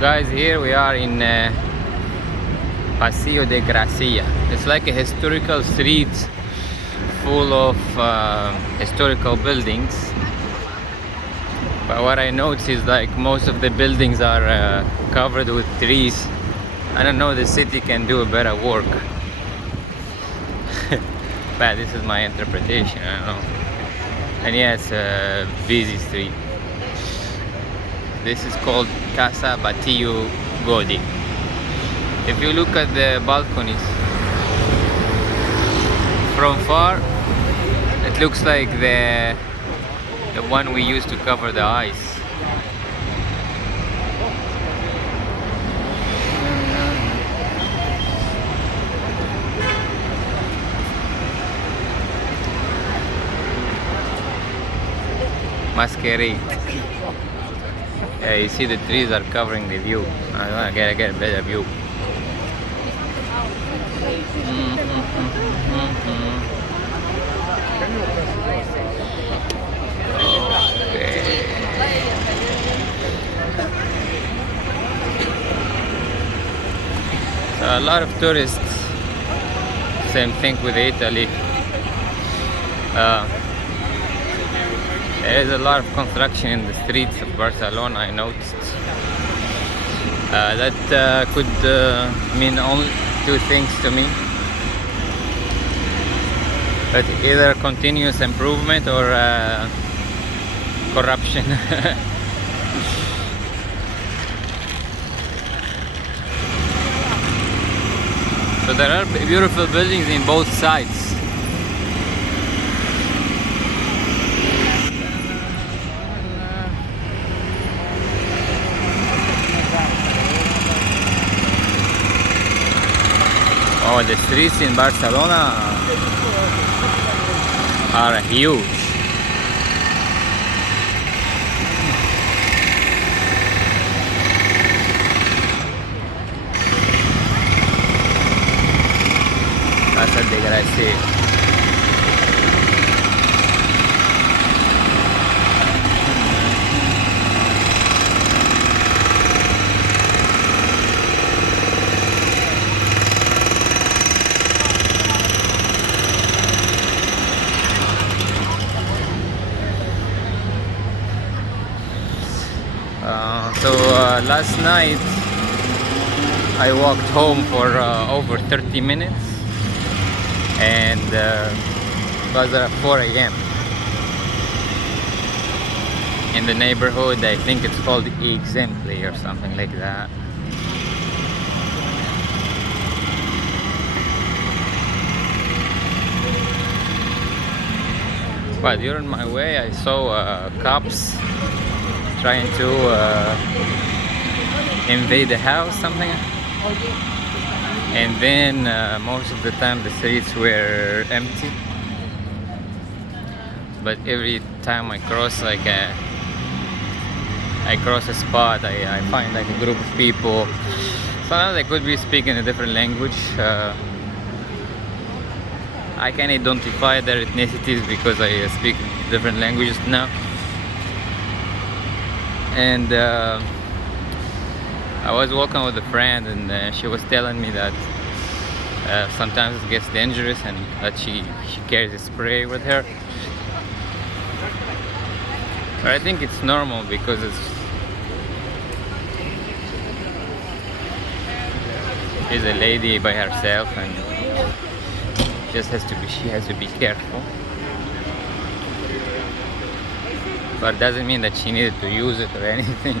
Guys, here we are in Passeig de Gràcia. It's like a historical street full of historical buildings. But what I noticed is like most of the buildings are covered with trees. I don't know, the city can do a better work. But this is my interpretation, I don't know. And yeah, it's a busy street. This is called Casa Batiu Godi. If you look at the balconies from far, it looks like the one we used to cover the ice. Masquerade. Yeah, you see the trees are covering the view. I want to get a better view. Okay. So a lot of tourists. Same thing with Italy. There is a lot of construction in the streets of Barcelona, I noticed. That could mean only two things to me. But either continuous improvement or corruption. So there are beautiful buildings in both sides. Oh, the streets in Barcelona are huge. Passeig de Gràcia. Last night I walked home for over 30 minutes and it was at 4 a.m. in the neighborhood. I think it's called Exempli or something like that. But during my way I saw cops trying to invade the house, something. And then most of the time the streets were empty. But every time I cross a spot, I find like a group of people. Sometimes I could be speaking a different language. I can identify their ethnicities because I speak different languages now. And I was walking with a friend and she was telling me that sometimes it gets dangerous and that she carries a spray with her. But I think it's normal because she's a lady by herself and she has to be careful. But it doesn't mean that she needed to use it or anything.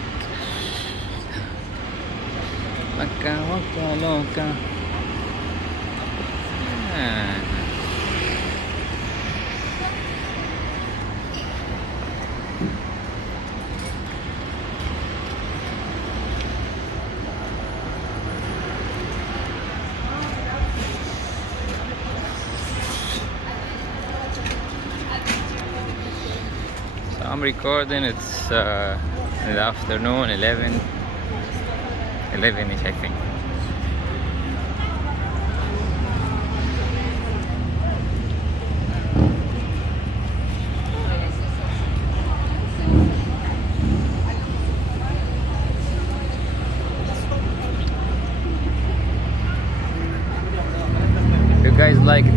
Waka waka loca. So I'm recording, it's in the afternoon, 11ish I think.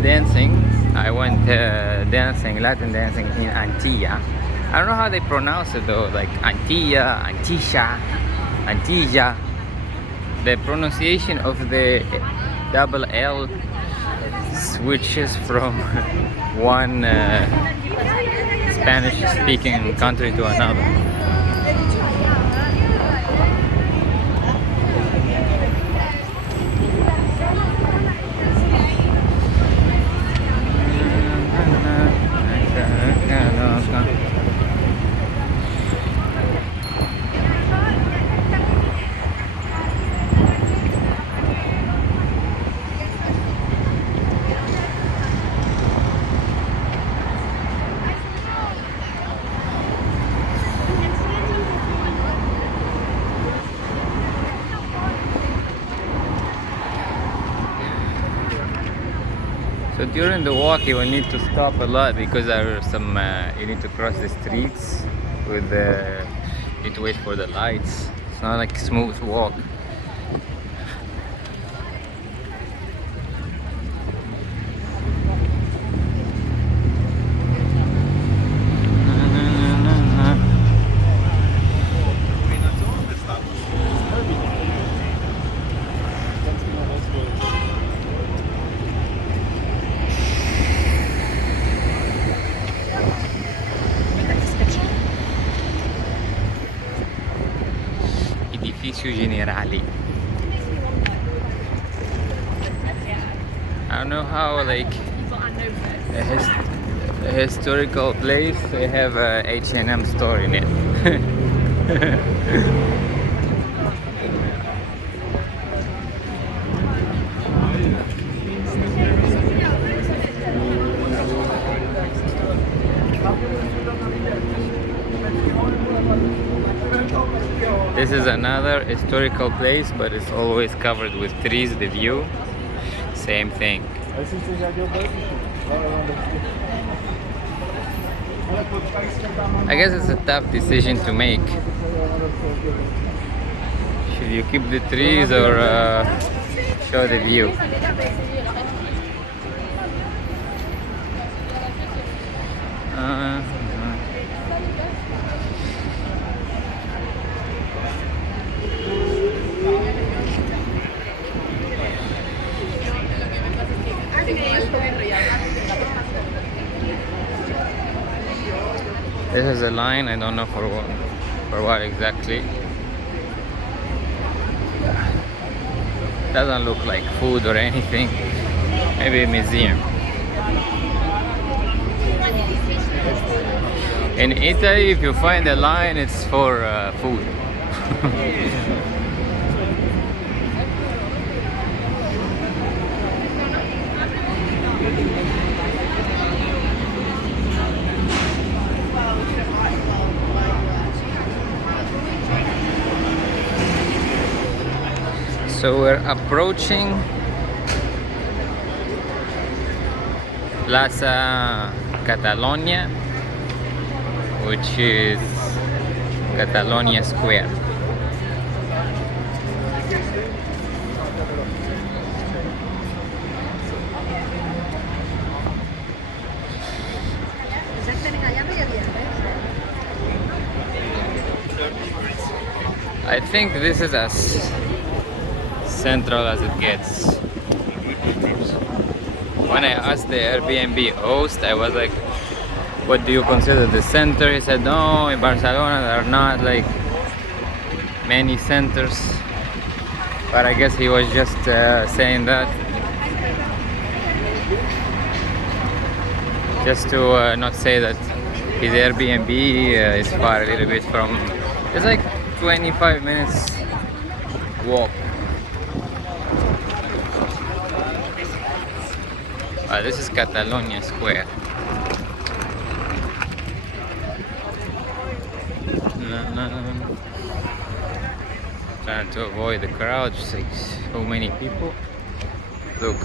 dancing. I went dancing, Latin dancing in Antilla. I don't know how they pronounce it though, like Antilla, Antisha, Antilla. The pronunciation of the double L switches from one Spanish-speaking country to another. So during the walk you will need to stop a lot because there are some you need to cross the streets with the you need to wait for the lights. It's not like a smooth walk. Generali. I don't know how like a historical place they have a H&M store in it. This is another historical place, but it's always covered with trees, the view, same thing. I guess it's a tough decision to make. Should you keep the trees or show the view? This is a line, I don't know for what exactly. Doesn't look like food or anything. Maybe a museum. In Italy, if you find a line, it's for food. So we're approaching Plaza Catalunya, which is Catalonia Square. I think this is as central as it gets. When I asked the Airbnb host, I was like, what do you consider the center? He said, no, in Barcelona there are not like many centers, but I guess he was just saying that just to not say that his Airbnb is far a little bit from, it's like 25 minutes walk. This is Catalonia Square. Trying to avoid the crowd, just like so many people. Look.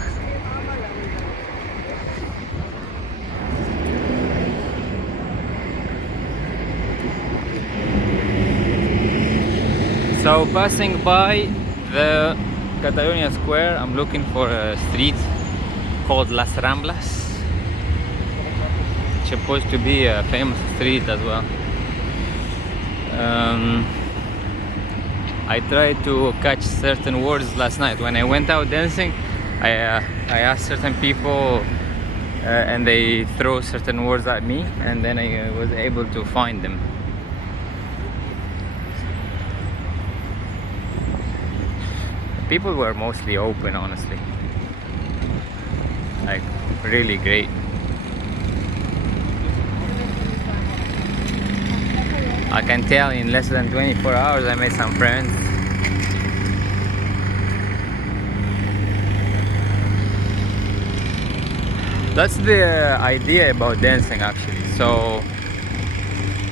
So passing by the Catalonia Square, I'm looking for a street called Las Ramblas. It's supposed to be a famous street as well. I tried to catch certain words last night when I went out dancing. I asked certain people and they throw certain words at me, and then I was able to find them. People were mostly open, honestly, like really great. I can tell in less than 24 hours I made some friends. That's the idea about dancing, actually. So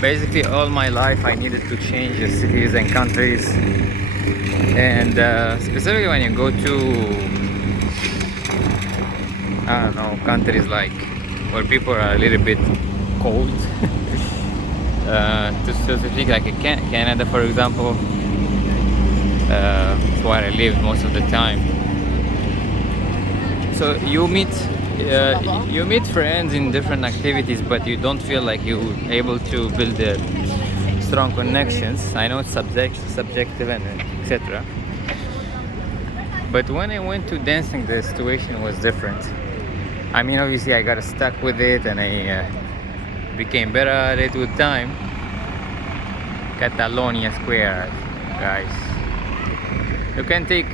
basically all my life I needed to change the cities and countries, and specifically when you go to, I don't know, countries like where people are a little bit cold. To specific, like Canada, for example, it's where I live most of the time. So you meet friends in different activities, but you don't feel like you're able to build strong connections. I know it's subjective and etc. But when I went to dancing, the situation was different. I mean, obviously I got stuck with it, and I became better at it with time. Catalonia Square, guys. You can take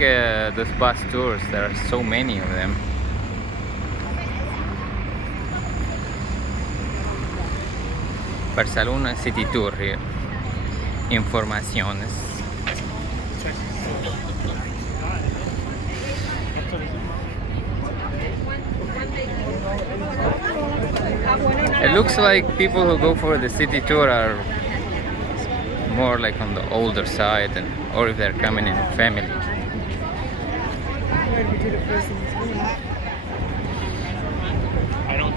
those bus tours. There are so many of them. Barcelona City Tour here. Informaciones. It looks like people who go for the city tour are more like on the older side, or if they're coming in family. I don't.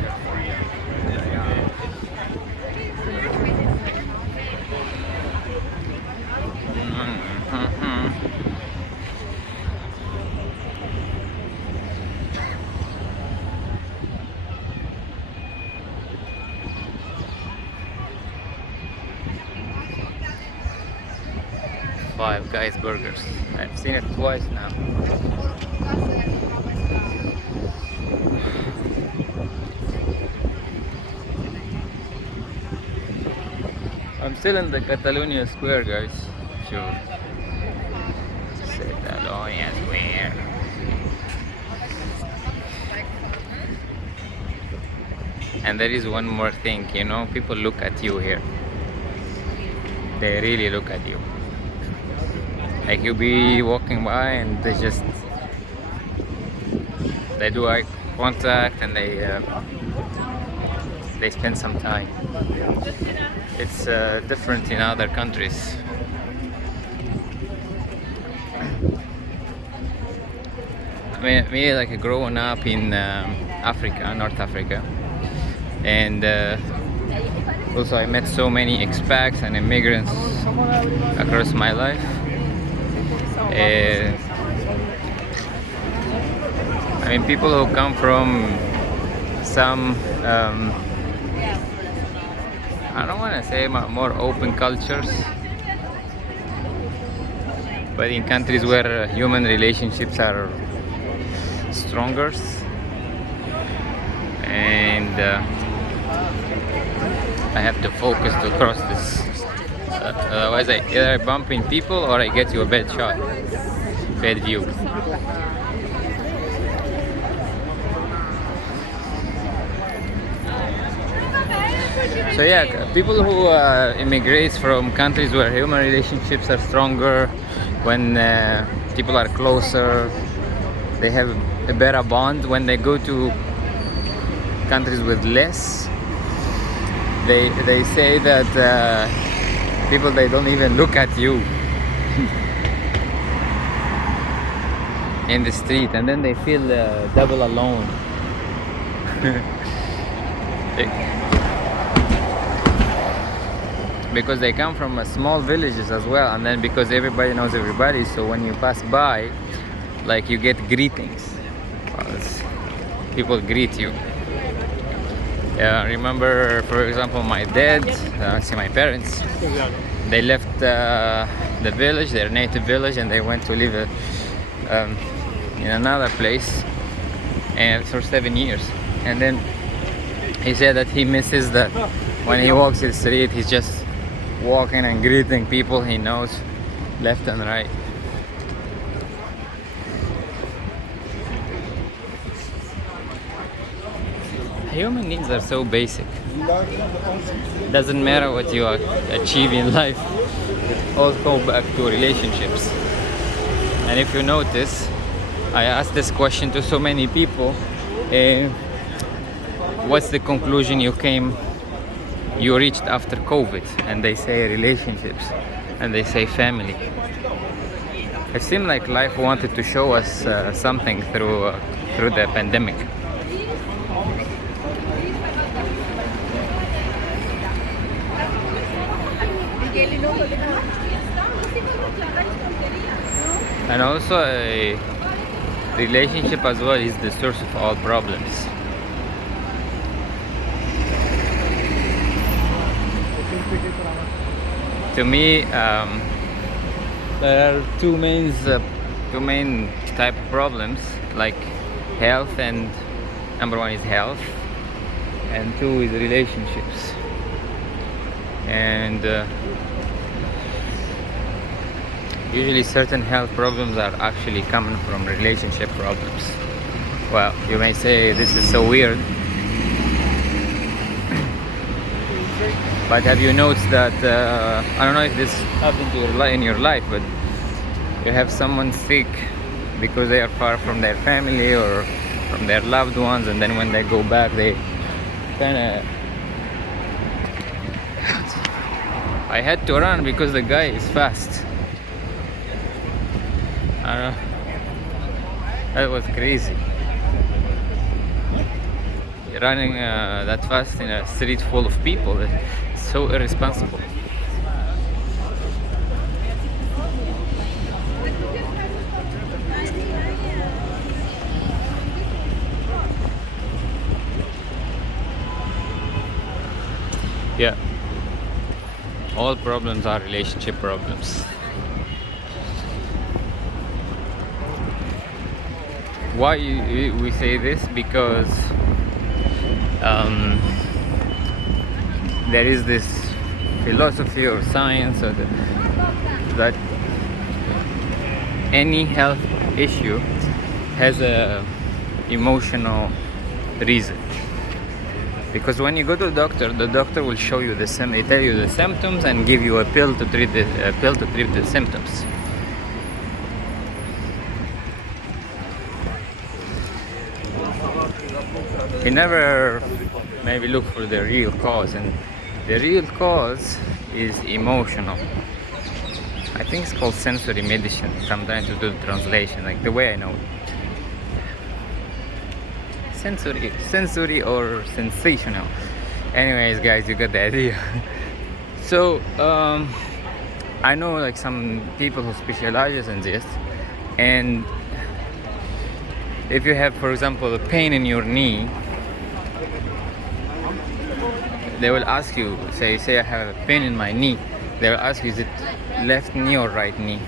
Five Guys Burgers. I've seen it twice now. I'm still in the Catalunya Square, guys. Sure. Catalunya Square. And there is one more thing, you know, people look at you here. They really look at you. Like you'll be walking by and they do eye contact, and they spend some time. It's different in other countries. I mean, me, like growing up in Africa, North Africa, and also I met so many expats and immigrants across my life. I mean, people who come from some I don't want to say more open cultures, but in countries where human relationships are stronger, and I have to focus to cross this. Otherwise, either I bump in people or I get you a bad shot, bad view. So yeah, people who immigrate from countries where human relationships are stronger, when people are closer, they have a better bond. When they go to countries with less, they say that people, they don't even look at you in the street, and then they feel double alone. Because they come from small villages as well, and then because everybody knows everybody, so when you pass by, like, you get greetings. people greet you. I remember, for example, my dad, my parents, they left the village, their native village, and they went to live in another place and for 7 years. And then he said that he misses that when he walks the street, he's just walking and greeting people he knows left and right. Human needs are so basic. Doesn't matter what you achieve in life, it all goes back to relationships. And if you notice, I asked this question to so many people, what's the conclusion you reached after COVID? And they say relationships, and they say family. It seemed like life wanted to show us something through the pandemic. And also a relationship as well is the source of all problems. To me, there are two main type of problems, like health, and number one is health, and two is relationships. And usually certain health problems are actually coming from relationship problems. Well, you may say this is so weird, but have you noticed that I don't know if this happened in your life, but you have someone sick because they are far from their family or from their loved ones, and then when they go back they kind of I had to run because the guy is fast. I don't know. That was crazy. Running that fast in a street full of people, it's so irresponsible. Yeah. All problems are relationship problems. Why we say this? Because there is this philosophy or science that any health issue has a emotional reason. Because when you go to the doctor will show you tell you the symptoms and give you a pill to treat the symptoms. You never maybe look for the real cause, and the real cause is emotional. I think it's called sensory medicine. I'm trying to do the translation, like the way I know it. Sensory or sensational. Anyways, guys, you got the idea. So I know like some people who specializes in this, and if you have, for example, a pain in your knee, they will ask you, say I have a pain in my knee, they will ask you, is it left knee or right knee?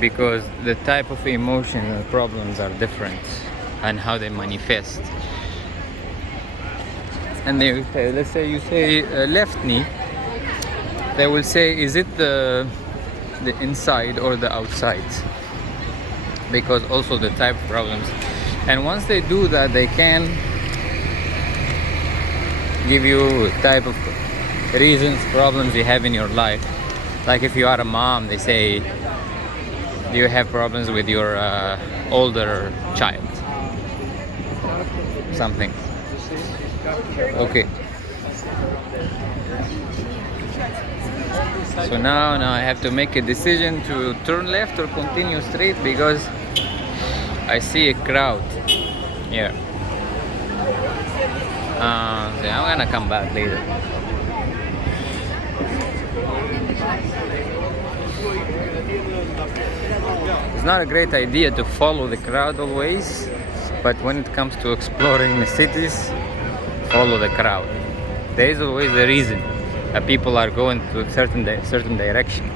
Because the type of emotional problems are different and how they manifest. And they will say, let's say you say left knee, they will say, is it the inside or the outside? Because also the type of problems. And once they do that, they can give you type of reasons, problems you have in your life. Like if you are a mom, they say, do you have problems with your older child? Something. Okay. So now I have to make a decision to turn left or continue straight because I see a crowd here. So I'm gonna come back later. It's not a great idea to follow the crowd always. but when it comes to exploring the cities, follow the crowd. There is always a reason that people are going to a certain direction.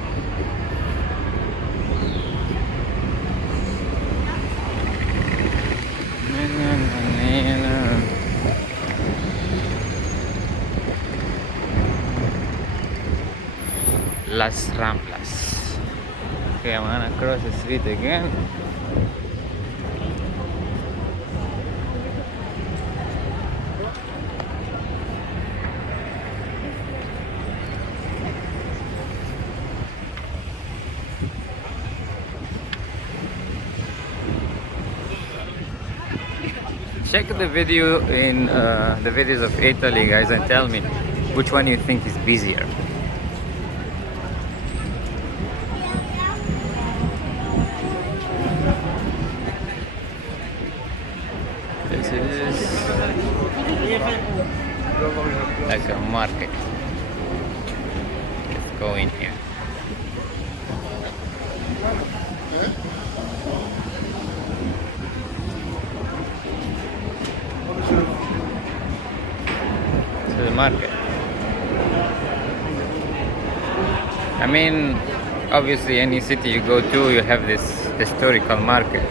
Las Ramblas. Okay, I'm gonna cross the street again. Check the video in the videos of Italy, guys, and tell me which one you think is busier. This is like a market. Let's go in here. To the market. I mean, obviously any city you go to, you have this historical market.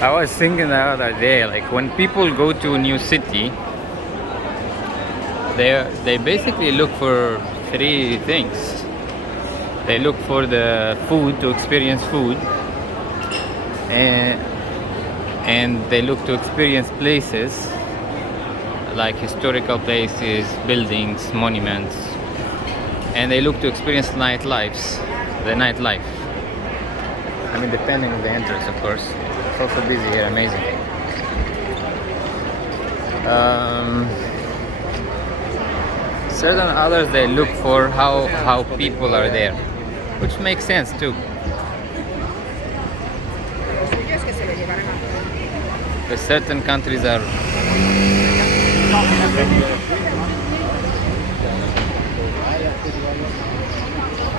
I was thinking the other day, like when people go to a new city, they basically look for three things. They look for the food, to experience food, and they look to experience places like historical places, buildings, monuments, and they look to experience the nightlife. I mean, depending on the entrance, of course. It's also busy here, amazing. Certain others, they look for how people are there, which makes sense too. Because certain countries are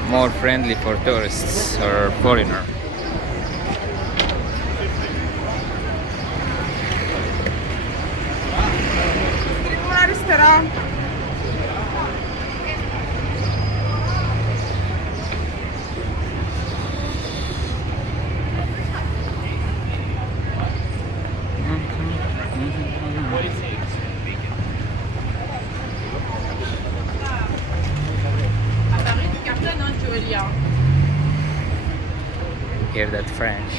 more friendly for tourists or foreigners. Hear that French.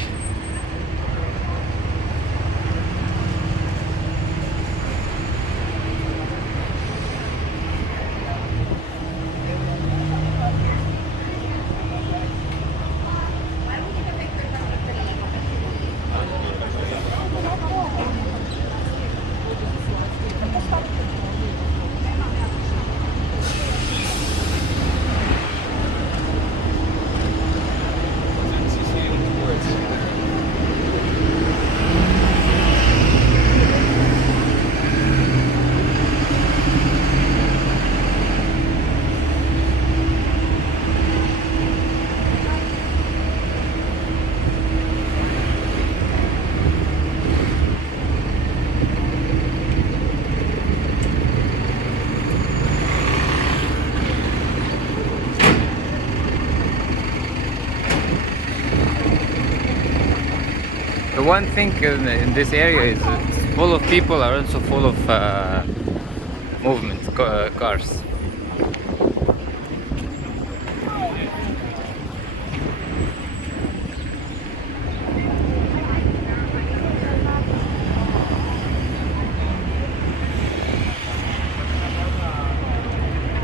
The one thing in this area is it's full of people, are also full of movement, cars.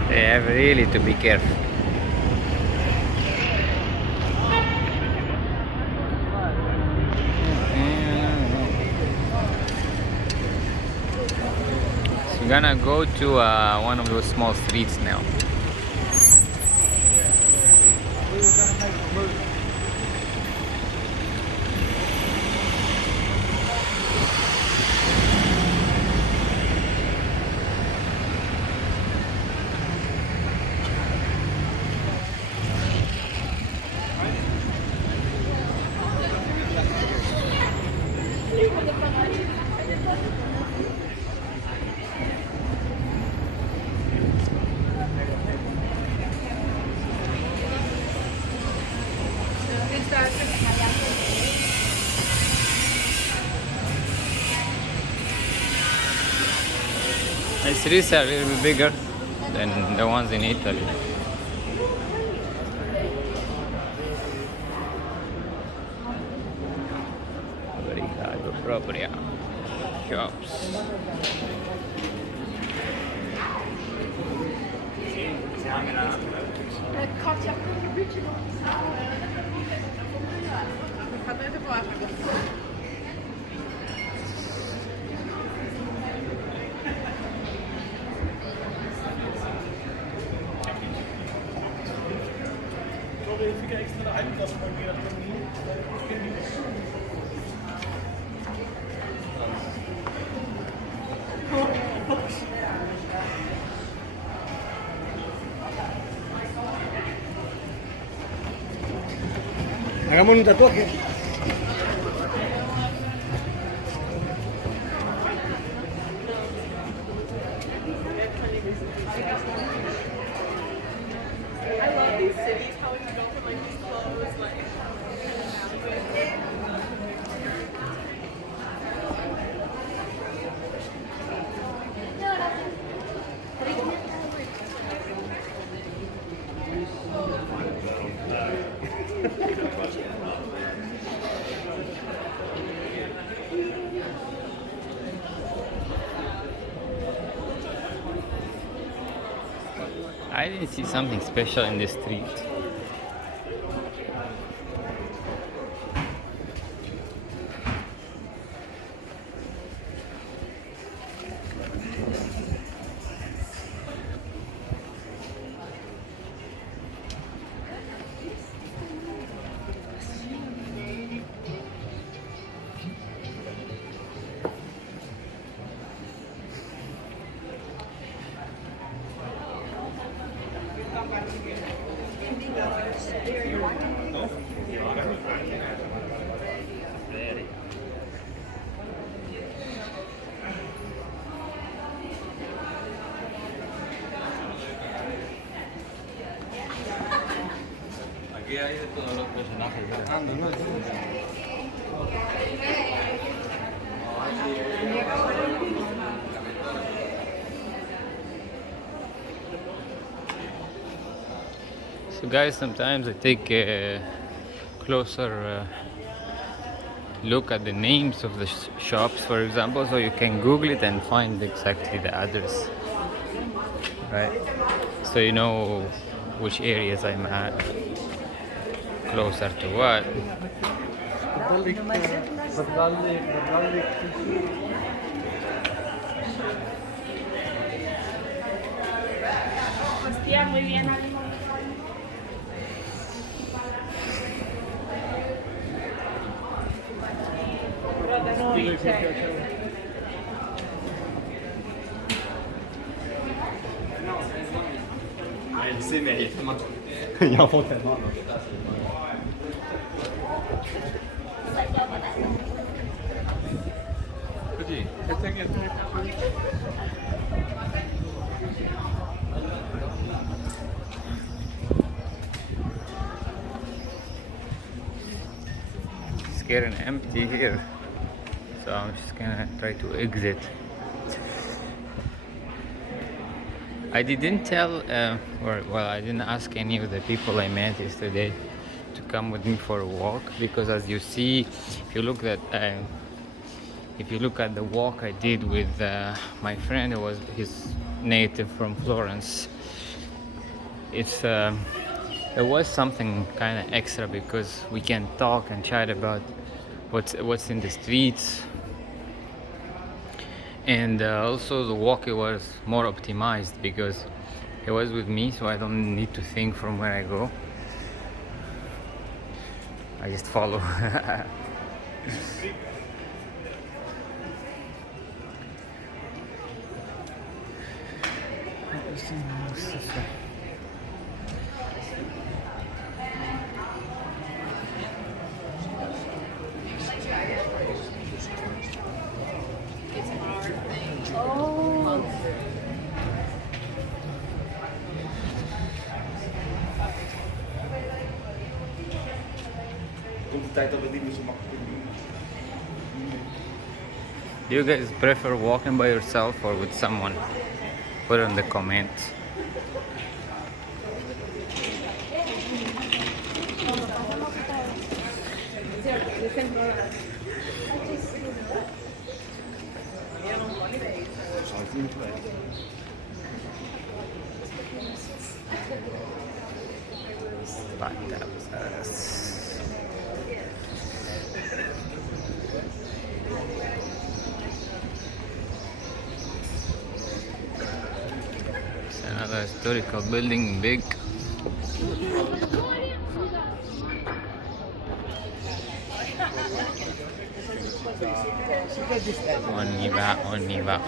They have really to be careful. We're gonna go to one of those small streets now. The streets are a little bit bigger than the ones in Italy. Mercato proprio shops. Hagamos un tatuaje. I love these cities, how we can go from like these clothes, like I didn't see something special in the street. Aquí hay de todos los personajes. So guys, sometimes I take a closer look at the names of the shops, for example, so you can Google it and find exactly the address, right? So you know which areas I'm at, closer to what. Hostia, muy bien. C'est mais il en faut tellement. It's getting empty here, so I'm just gonna try to exit. I didn't tell, I didn't ask any of the people I met yesterday to come with me for a walk, because as you see, if you look at the walk I did with my friend who was his native from Florence, it was something kind of extra because we can talk and chat about what's in the streets. And also the walk, it was more optimized because it was with me, so I don't need to think from where I go. I just follow. komt de tijd dat we het niet meer zo makkelijk kunnen doen. Do you guys prefer walking by yourself or with someone? Put it in the comments. Zal ik niet kwijt. It's another historical building, big. On y va.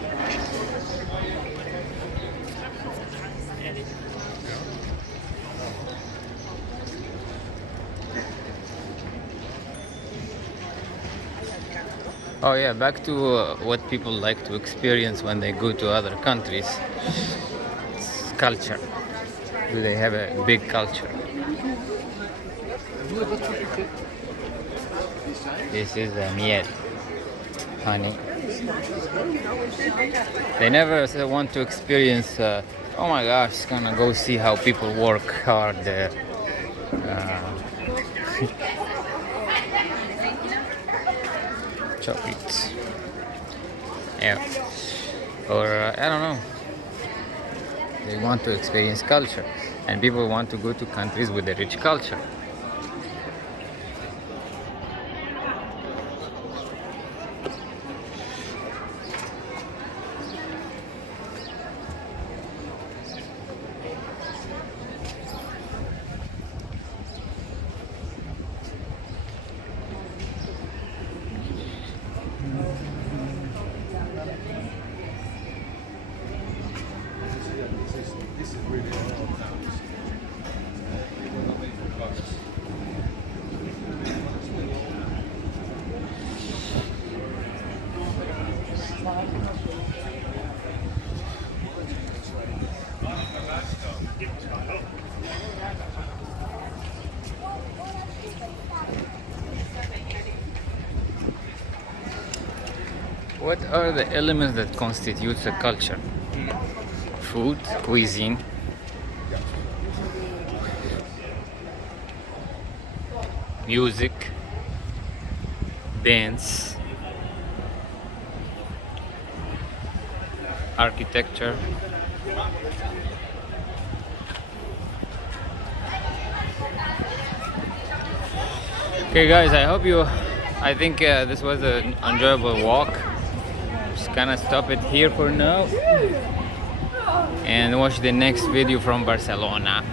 Oh yeah, back to what people like to experience when they go to other countries. It's culture. Do they have a big culture? This is miel, honey. They never want to experience, oh my gosh, gonna go see how people work hard there. Chocolates. Yeah. Or I don't know. They want to experience culture, and people want to go to countries with a rich culture. This is really well done. What are the elements that constitutes a culture? Food, cuisine, music, dance, architecture. Okay guys, I think this was an enjoyable walk. Just gonna stop it here for now and watch the next video from Barcelona.